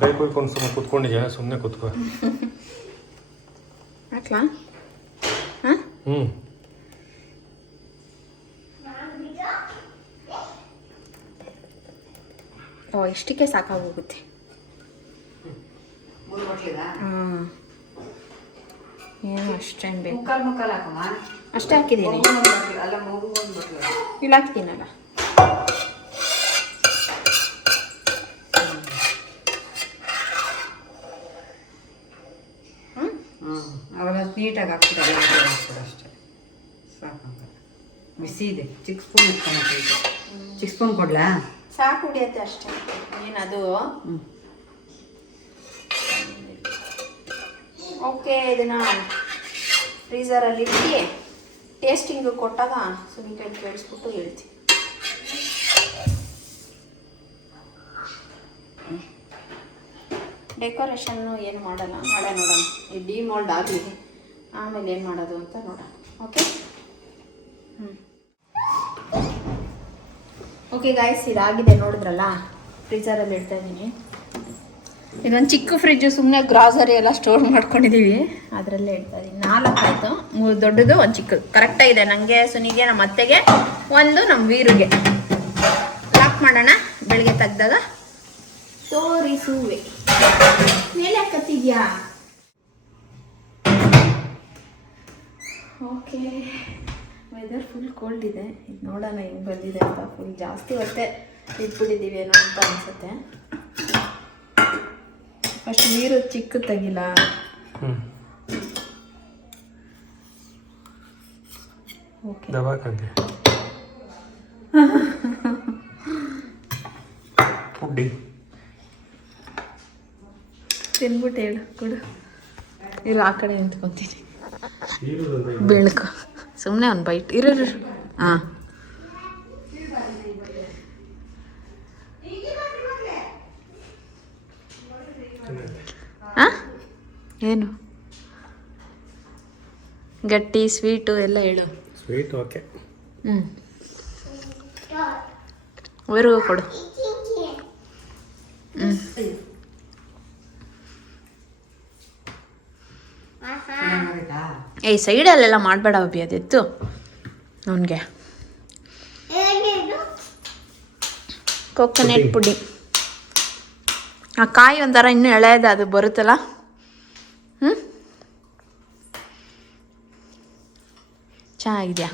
ಕೈ ಕುಯ್ಕೊಂಡು ಸುಮ್ಮನೆ ಕೂತ್ಕೊಂಡಿದ್ಯಾ? ಸುಮ್ಮನೆ ಕೂತ್ಕೋ. ಹಾಕ್ಲಾ? ಹ್ಞೂ, ಓ, ಇಷ್ಟಕ್ಕೆ ಸಾಕಾಗೋಗುತ್ತೆ. ಹಾಂ, ಏನು ಅಷ್ಟೇನು ಬೇಕು? ಮುಕ್ಕಲ್ ಹಾಕಮ್ಮ. ಅಷ್ಟೇ ಹಾಕಿದ್ದೀನಿ. ಇಲ್ಲಿ ಹಾಕ್ತೀನಲ್ಲ. ಅವೆಲ್ಲ ನೀಟಾಗಿ ಹಾಕ್ಬಿಡೋದು ಅಷ್ಟೇ ಸಾಕು. ಬಿಸಿ ಇದೆ. ಚಿಕ್ಕ ಸ್ಪೂನ್ ಇಟ್ಕೊಂಡ್ಬಿಟ್ಟು ಚಿಕ್ಕ ಸ್ಪೂನ್ ಕೊಡ್ಲಾ? ಸಾಕು, ಕುಡಿಯತ್ತೆ ಅಷ್ಟೇ. ಏನದು? ಓಕೆ, ಇದನ್ನು ಫ್ರೀಝರಲ್ಲಿ ಇಟ್ಟು ಟೇಸ್ಟಿಂಗು ಕೊಟ್ಟಾಗ ಸುಮ್ಮನೆ ಕೇಳಿಸ್ಬಿಟ್ಟು ಹೇಳ್ತೀನಿ. ಡೆಕೋರೇಷನ್ನು ಏನು ಮಾಡಲ್ಲ, ನಾಳೆ ನೋಡೋಣ. ಈ ಡಿಮೋಲ್ಡ್ ಆಗಲಿ, ಆಮೇಲೆ ಏನು ಮಾಡೋದು ಅಂತ ನೋಡೋಣ. ಓಕೆ. ಓಕೆ ಗಾಯ್ಸ್, ಇದಾಗಿದೆ ನೋಡಿದ್ರಲ್ಲ. ಫ್ರೀಝರಲ್ಲಿ ಇಡ್ತಾ ಇದ್ದೀನಿ. ಇದೊಂದು ಚಿಕ್ಕ ಫ್ರಿಜ್ಜು, ಸುಮ್ಮನೆ ಗ್ರಾಸರಿ ಎಲ್ಲ ಸ್ಟೋರ್ ಮಾಡ್ಕೊಂಡಿದ್ದೀವಿ, ಅದರಲ್ಲೇ ಇಡ್ತಾ ಇದ್ದೀನಿ. 4 ಆಯಿತು, 3 ದೊಡ್ಡದು, 1 ಚಿಕ್ಕದು. ಕರೆಕ್ಟಾಗಿದೆ. ನನಗೆ, ಸುನಿಗೆ, ನಮ್ಮ ಅತ್ತೆಗೆ, 1 ನಮ್ಮ ವೀರುಗೆ. ಲಾಕ್ ಮಾಡೋಣ, ಬೆಳಗ್ಗೆ ತೆಗ್ದಾಗ ತೋರಿಸುವೆ. ಮೇಲೆ ಹಾಕತ್ತಿದ್ಯಾ? ಓಕೆ, ವೆದರ್ ಫುಲ್ ಕೋಲ್ಡ್ ಇದೆ. ಇದು ನೋಡೋಣ ಹೆಂಗೆ ಬಂದಿದೆ ಅಂತ. ಫುಲ್ ಜಾಸ್ತಿ ಹೊತ್ತೆ ಇಟ್ಬಿಟ್ಟಿದ್ದೀವಿ ಏನೋ ಅಂತ ಅನಿಸುತ್ತೆ. ಫಸ್ಟ್ ನೀರು ಚಿಕ್ಕ ತೆಗಿಲ್ಲ. ಓಕೆ, ತಿನ್ಬಿಟ್ಟು ಹೇಳು ಕೊಡು. ಇರು, ಆ ಕಡೆ ನಿಂತ್ಕೊತೀನಿ. ಬೆಳಕು ಸುಮ್ಮನೆ ಒಂದು ಬೈಟ್ ಇರು. ಹಾಂ, ಹಾಂ, ಏನು ಗಟ್ಟಿ ಸ್ವೀಟು ಎಲ್ಲ ಹೇಳು. Sweet okay. ವರೆಗೂ ಕೊಡು. ಏಯ್, ಸೈಡಲ್ಲೆಲ್ಲ ಮಾಡಬೇಡ ಅಬ್ಬಿ, ಅದೆತ್ತು ಅವನಿಗೆ. Coconut pudding. ಆ ಕಾಯಿ ಒಂಥರ ಇನ್ನೂ ಎಳೆಯದ ಅದು ಬರುತ್ತಲ್ಲ. ಚೆನ್ನಾಗಿದೆಯಾ?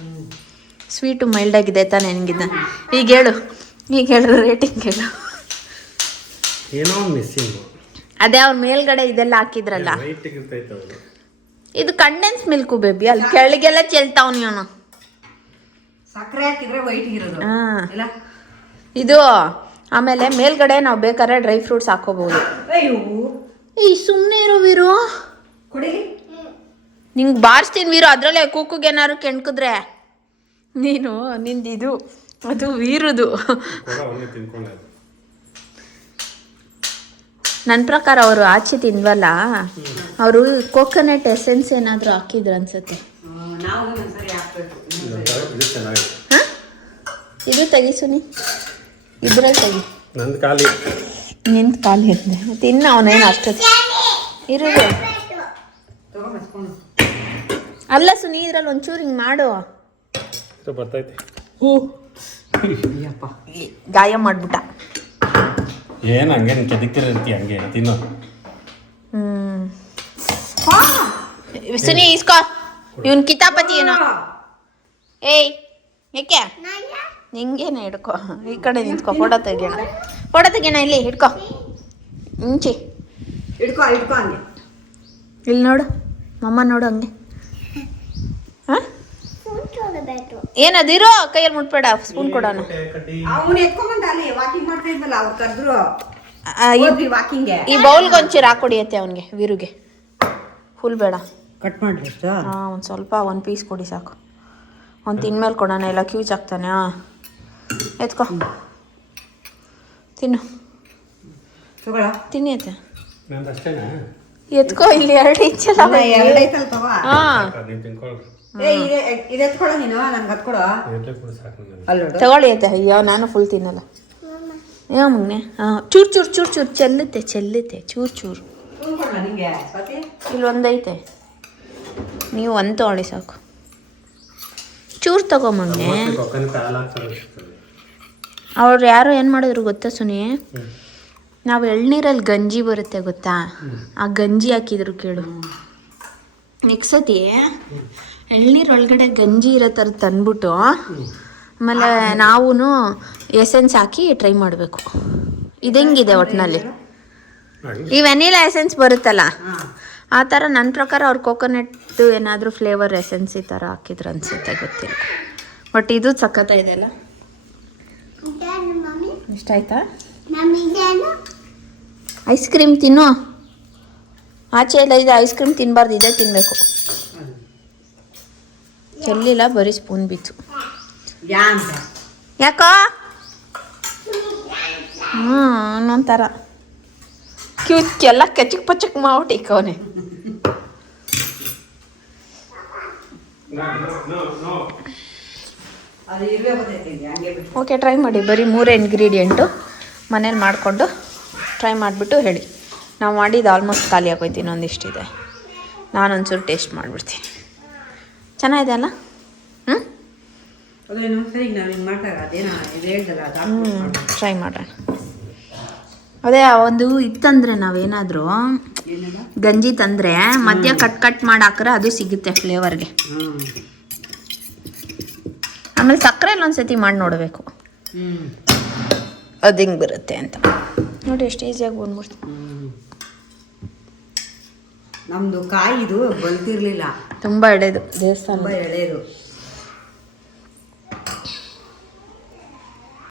ಸ್ವೀಟು ಮೈಲ್ಡಾಗಿದೆ ತಾನೇ ನಿನಗಿದ್ದ? ಈಗ ಹೇಳು ರೇಟಿಂಗ್ ಹೇಳು. ಏನೋ ಮಿಸ್ಸಿಂಗ್. ಅದೇ ಅವ್ರ ಮೇಲ್ಗಡೆ ಇದೆಲ್ಲ ಹಾಕಿದ್ರಲ್ಲ, ವೈಟ್ ಇರ್ತೈತೆ ಅದು. ಇದು ಕಂಡೆನ್ಸ್ ಮಿಲ್ಕು ಬೇಬಿ. ಅಲ್ಲಿ ಕೆಳಗೆಲ್ಲ ಚೆಲ್ತಾವ್ ನೀನು. ಸಕ್ಕರೆ ಹಾಕಿದ್ರೆ ವೈಟ್ ಇರೋದು ಹಾ. ಇಲ್ಲ. ಇದು ಆಮೇಲೆ ಮೇಲ್ಗಡೆ ನಾವು ಬೇಕಾದ್ರೆ ಡ್ರೈ ಫ್ರೂಟ್ಸ್ ಹಾಕೋಬಹುದು. ಅಯ್ಯೋ ಈ ಸುಮ್ಮನೆ ಇರೋ ವೀರು, ಕೊಡಿಲಿ. ನಿಂಗೆ ಬಾರಿಸ್ತೀನಿ ವೀರು. ಅದರಲ್ಲೇ ಕೂಕುಗೆ ಏನಾದ್ರು ಕೆಣ್ಕಿದ್ರೆ ನೀನು ನಿಂದಿದು ಅದು ವೀರುದು. ಕೂಡ ಅವನ್ನೇ ತಿನ್ಕೊಳ್ಳೋದು. ನನ್ನ ಪ್ರಕಾರ ಅವರು ಆಚೆ ತಿನ್ವಲ್ಲ, ಅವರು ಕೋಕೋನಟ್ ಎಸೆನ್ಸ್ ಏನಾದರೂ ಹಾಕಿದ್ರು ಅನ್ಸುತ್ತೆ. ನಾವು ಒಂದ್ಸರಿ ಹಾಕ್ಬೇಕು. ಇದು ಚೆನ್ನಾಗಿದೆ. ಹಾಂ, ಇದು ತೆಗಿಸುನಿ, ಇದ್ರಲ್ಲಿ ತೆಗಿ. ನಂದು ಖಾಲಿ. ನಿಂತು ಕಾಲು ಹಿಡ್ದೆ ತಿನ್ನ. ಅವನೇನು ಅಷ್ಟೊತ್ತು ಇರೋದು ತಗೊಂಡು ಅಲ್ಲ ಸುನಿ, ಇದ್ರಲ್ಲಿ ಒಂಚೂರು ಹಿಂಗೆ ಮಾಡು. ಬರ್ತೈತೆ. ಅಯ್ಯಪ್ಪ ಗಾಯ ಮಾಡ್ಬಿಟ್ಟ. ಏನು ಹಂಗೆ ನೀನು ಕೆದಕ್ತಿರ್ತಿ ಹಂಗೆ ತಿನ್ನೋ. ಸುನಿ ಇಸ್ಕೋ, ಇವನ್ ಕಿತಾಪತಿ ಏನೋ. ಏಯ್ ಯಾಕೆ ನಿಂಗೇನೆ? ಹಿಡ್ಕೊ, ಈ ಕಡೆ ನಿಂತ್ಕೊ. ಫೋಟೋ ತೆಗಿಯೋಣ ಇಲ್ಲಿ. ಹಿಡ್ಕೊ ಮುಂಚೆ ಹಿಡ್ಕೊ ಹಂಗೆ. ಇಲ್ಲಿ ನೋಡು ಮಮ್ಮ, ನೋಡು ಹಂಗೆ. ಹಾಂ, ಏನದಿರೋ ಕೈಯಲ್ಲಿ ಮುಟ್ಬೇಡ. ಸ್ಪೂನ್ ಕೊಡೋಣ. ಅವ್ನು ಎತ್ಕೊಂಡ್ಬಂದ ಅಲ್ಲಿ ವಾಕಿಂಗ್ ಮಾಡ್ತಾ ಇದ್ವಲ್ಲ, ಅವ್ರು ಕರೆದ್ರು ವಾಕಿಂಗ್ಗೆ. ಈ ಬೌಲ್ಗೆ ಒಂಚೂರು ಹಾಕೊಡಿಯತ್ತೆ ಅವನಿಗೆ, ವೀರುಗೆ. ಫುಲ್ ಬೇಡ, ಕಟ್ ಮಾಡ್ರಿ. ಹಾಂ, ಒಂದು ಸ್ವಲ್ಪ ಒಂದು ಪೀಸ್ ಕೊಡಿ ಸಾಕು. ಅವ್ನು ತಿನ್ಮೇಲೆ ಕೊಡೋಣ, ಎಲ್ಲ ಕ್ಯೂಚ್ ಆಗ್ತಾನೆ. ಹಾಂ, ಎತ್ಕೊ ತಿನ್ನು. ತಗೊಳ ತಿನ್ನಿ ಅತ್ತೆ. ನಂದು ಅಷ್ಟೇನಾ? ಎತ್ಕೋ, ಇಲ್ಲಿ 2 ಇಂಚಲ್ಲ. ಎರಡೈತಲ್ ತಗೋ. ಹಾಂ, ನೀವು ತಿನ್ಕೊಳ್ಳಿ. ಇದು ಎತ್ಕೊಳ ನೀನು, ನನ್ಗೆ ಹತ್ಕೊಳ. ಎರಡೇ ಕೂಡ ಸಾಕು ನನಗೆ. ಅಲ್ಲೋಡು ತಗೊಳ್ಳಿ ಅತ್ತೆ. ಅಯ್ಯೋ, ನಾನು ಫುಲ್ ತಿನ್ನಲ್ಲ. ಅಯ್ಯೋ ಮುಗ್ನೆ. ಹಾಂ, ಚೂರು ಚೆಲ್ಲುತ್ತೆ ಚೂರು. ಕೊಡ್ಲ ನಿಂಗೆ ಸ್ವಾತಿ? ಇಲ್ಲಿ ಒಂದೈತೆ, ನೀವು ಒಂದು ತಗೊಳ್ಳಿ ಸಾಕು. ಚೂರು ತಗೊಂಬಂಗೆ. ಕೊಕ್ಕನ ಕಾಲು ಹಾಕ್ತಾರೆ ಅನ್ಸುತ್ತೆ. ಅವ್ರು ಯಾರೋ ಏನು ಮಾಡಿದ್ರು ಗೊತ್ತಾ ಸುನಿ? ನಾವು ಎಳ್ನೀರಲ್ಲಿ ಗಂಜಿ ಬರುತ್ತೆ ಗೊತ್ತಾ, ಆ ಗಂಜಿ ಹಾಕಿದ್ರು ಕೇಳು. ನೆಕ್ಸ್ಟ್ ಸತಿ ಎಳ್ನೀರೊಳಗಡೆ ಗಂಜಿ ಇರೋ ಥರ ತಂದ್ಬಿಟ್ಟು ಆಮೇಲೆ ನಾವು ಎಸೆನ್ಸ್ ಹಾಕಿ ಟ್ರೈ ಮಾಡಬೇಕು. ಇದೆಂಗಿದೆ ಒಟ್ಟಿನಲ್ಲಿ ಈ ವೆನಿಲಾ ಎಸೆನ್ಸ್ ಬರುತ್ತಲ್ಲ, ಆ ಥರ ನನ್ನ ಪ್ರಕಾರ ಅವ್ರು ಕೋಕೋನಟ್ಟು ಏನಾದರೂ ಫ್ಲೇವರ್ ಎಸೆನ್ಸ್ ಈ ಥರ ಹಾಕಿದ್ರು ಅನಿಸುತ್ತೆ, ಗೊತ್ತಿಲ್ಲ. ಬಟ್ ಇದು ಸಖತ್ತ ಇದೆಯಲ್ಲ. ಇಷ್ಟ ಆಯ್ತಾ? ಐಸ್ ಕ್ರೀಮ್ ತಿನ್ನು. ಆಚೆ ಎಲ್ಲ ಇದೆ ಐಸ್ ಕ್ರೀಮ್ ತಿನ್ನಬಾರ್ದು, ಇದೇ ತಿನ್ನಬೇಕು. ಚೆಲ್ಲಿಲ್ಲ, ಬರೀ ಸ್ಪೂನ್ ಬಿತ್ತು. ಯಾಕೋ? ಇನ್ನೊಂಥರ ಕ್ಯೂಚೆಲ್ಲ ಕಚಕ್ ಪಚಕ್ ಮಾಡ್ಬಿಟ್ಟಿಕ್ಕವನೆ. ಓಕೆ, ಟ್ರೈ ಮಾಡಿ. ಬರೀ 3 ಇಂಗ್ರೀಡಿಯೆಂಟು ಮನೇಲಿ ಮಾಡಿಕೊಂಡು ಟ್ರೈ ಮಾಡಿಬಿಟ್ಟು ಹೇಳಿ. ನಾವು ಮಾಡಿದ್ದು ಆಲ್ಮೋಸ್ಟ್ ಖಾಲಿ ಆಗೋಯ್ತು, ಇನ್ನೊಂದಿಷ್ಟಿದೆ. ನಾನೊಂಚೂರು ಟೇಸ್ಟ್ ಮಾಡಿಬಿಡ್ತೀನಿ. ಚೆನ್ನಾಗಿದೆ ಅಲ್ಲ? ಟ್ರೈ ಮಾಡೋಣ. ಅದೇ ಒಂದು ಇತ್ತಂದರೆ ನಾವೇನಾದರೂ ಗಂಜಿ ತಂದರೆ ಮಧ್ಯ ಕಟ್ ಮಾಡಿ ಹಾಕ್ರೆ ಅದು ಸಿಗುತ್ತೆ ಫ್ಲೇವರ್ಗೆ. ಆಮೇಲೆ ಸಕ್ಕರೆಯಲ್ಲಿ ಒಂದ್ಸತಿ ಮಾಡಿ ನೋಡಬೇಕು ಅದು ಹಿಂಗೆ ಬರುತ್ತೆ ಅಂತ. ನೋಡಿ ಎಷ್ಟು ಈಸಿಯಾಗಿ ಬಂದ್ಬಿಡ್ತು. ನಮ್ದು ಕಾಯಿದು ಬಲ್ತಿರ್ಲಿಲ್ಲ, ತುಂಬ ಎಳೆದು ದೇವಸ್ಥಾನ ಎಳೆದು.